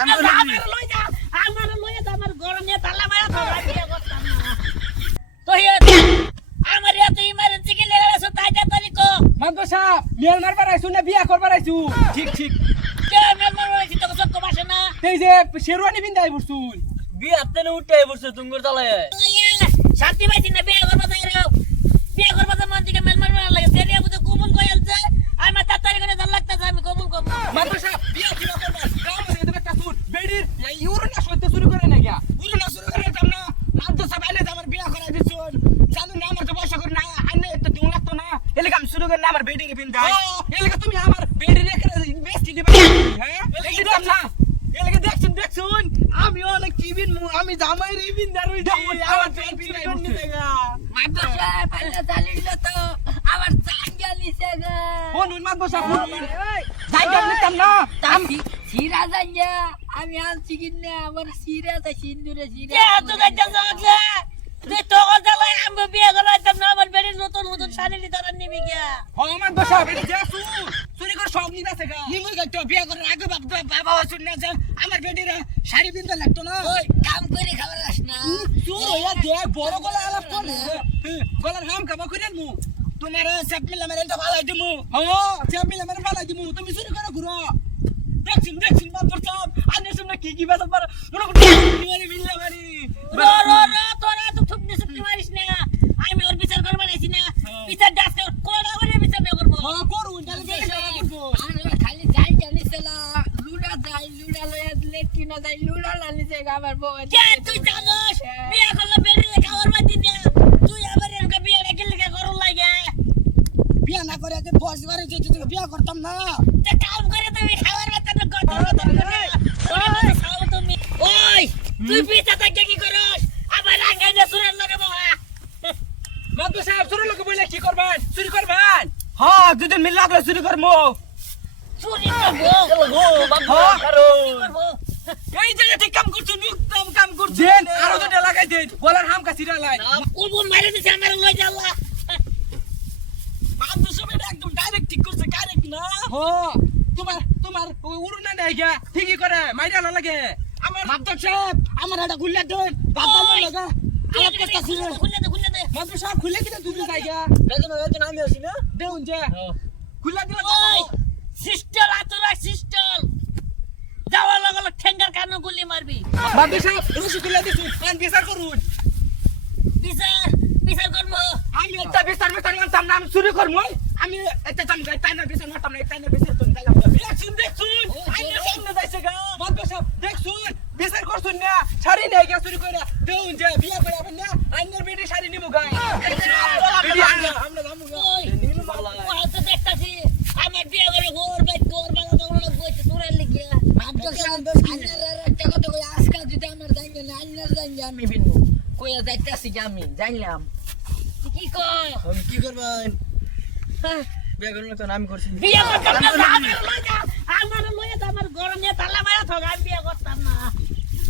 আমার লয়ে যা আমার ঘর নিয়ে তালা মারা তো বিয়ে করতাম না তো আমার এত ইমার্জেন্সি কি লেগে আছে তাইটা তারিখো মাদবর সাহেব মেল মারবার আইছু না বিয়া করবার আইছু ঠিক ঠিক কে মেম্বার হইছি তো সব তো বাসে না এই যে শেরওয়ানি বিন্দাই বসছুন বিয়ে হাতে উঠে বসে তুঙ্গুর তলায় শান্তি পাইছি না বিয়ে করবা তাই রে বিয়ে করবা তো মন থেকে মেম্বার না লাগে সেরিয়া বুঝে কবুল কইলছে আমার তাড়াতাড়ি করে দল লাগতাছে আমি কবুল করব মাদবর সাহেব বিয়া কিবা করবার গাম আছে এটা একটা সুর বেডির ইউরোনা সইতে শুরু করে না গিয়া উড়না শুরু করে দিতাম না মাদবর সাহেব আইলে আমার বিয়া করা দিছুন জানো না আমার তো বয়স করে না আইনে তো দিন লাগতো না এলে কাম শুরু করে না আমার বেডির বিন দাই এলাকা তুমি আমার বেডির একটা ইনভেস্ট দিবা হ্যাঁ এলে দিতাম না এলে দেখছুন আমি অনেক কিবিন আমি জামাই রিবিন দারুই আমার তো বিন দেগা মাদ্রাসা পাল্লা চালিয়ে তো আমার জান গেলিছে গা কোন মাদবর সাহেব যাই গেলাম না আমি সিরা জানিয়া আমি আনছি কিনা আমার সিরা তা সিন্দুরে সিরা কে তো যাইতে যাচ্ছে তুই তো গজালাই আমি বিয়ে করাইতাম না আমার বেড়ি নতুন নতুন শাড়ি ধরে নিবি গিয়া ও মাদবর সাহেব এটা যে চুরি করে সব নিতে আছে গা নিমুই গাইতো বিয়া করার আগে বাবা শুন না যে আমার বেডির শাড়ি বিনতে লাগতো না ওই কাম করে খাবার আস না চোর হইয়া দে বড় গলা আলাপ করে গলার হাম কাবা কইলেন মু তোমার সব মিলে মেরে তো ভালাই দিমু ও চাপ মিলে মানে ভালাই দিমু তুমি চুরি করে ঘুরো দেখছিন বাপর সব আনে শুনে কি বাজার পার মনে করে মিলে মারি রো রো রো তোরা তো থুপনি সুপনি মারিস না আমি ওর বিচার করব নাইছি না বিচার দাস কোড়া করে বিচার না করব ও করুন তাহলে করবো আমি খালি যাই জানিছলা লুডা যাই লুডা লয়া লেটকি না যাই লুডা লানি যে আমার বউ কে তুই জানোস বিয়া করলে বেরিয়ে খাওয়ার বাদি না তুই আবার এরকম বিয়া রেখে লেগে করুন লাগে বিয়া না করে আগে বস বারে যে বিয়া করতাম না তে কাম করে তুমি খাওয়ার বাদ না খাও তুমি ওই তুই পিছা থেকে কি করস আমার রাঙ্গাই না সুরের লাগে বাবা মাদবর সাহেব চুরি লোক বলে কি করবেন চুরি করবেন হ্যাঁ দুদিন মিল লাগলে চুরি করবো চুরি করবো গো বাবা কারণ করবো এই জায়গা ঠিক কাম করছো নুকতাম কাম করছো দেন আরো দুটো লাগাই দেন বলার হাম কাছি লাই কোন মারে দিছে আমার লই যাল্লা বান্ধব সব একদম ডাইরেক্ট ঠিক করছে কারেক্ট না ও তোমার ওই উড়না নাই গা ঠিকই করে মাইরা না লাগে আমার বান্ধব সাহেব আমার এটা গুল্লা দেন বাবা লাগা আমার কথা ছিল খুলে দে মাদবর সাহেব খুলে দিলে তুমি জায়গা বেতন আমি আছি না দেউন যে খুলে দিলে ওই সিস্টার আতরা সিস্টার যাওয়া লাগল ঠেঙ্গার কানো গুলি মারবি মাদবর সাহেব রসি খুলে দিছু কান বিচার করুন বিচার করবো আমি একটা বিচার মানতাম না আমি চুরি করবো আমি একটা চাম গাই তাই না বিচার মানতাম না তাই না বিচার তো তাই দেখছুন আইনে সামনে যাইছে গা মাদবর সাহেব দেখছুন বিচার করছুন না শাড়ি নেই গা চুরি কইরা দেউন যে বিয়া করে আবেন না আইনের বেডি শাড়ি নিমু গা বেডি আইনা আমরা যামু গা ওই ওই তো দেখতাছি আমার বিয়ে করে ঘর বাইক ঘর বাংলা বাংলা বইতে সুরের লিখে আব্দুল আন্নার একটা কথা কই আজকাল যদি আমার জানি না আন্নার জানি আমি বিনু কইয়া যাইতাছি আমি জানলাম কি কয় আমি কি করবেন বিয়ে করলে তো আমি করছি বিয়ে করতাম না আমার লইয়া আমার ঘর নিয়ে তালা মারা থাকা আমি বিয়ে করতাম না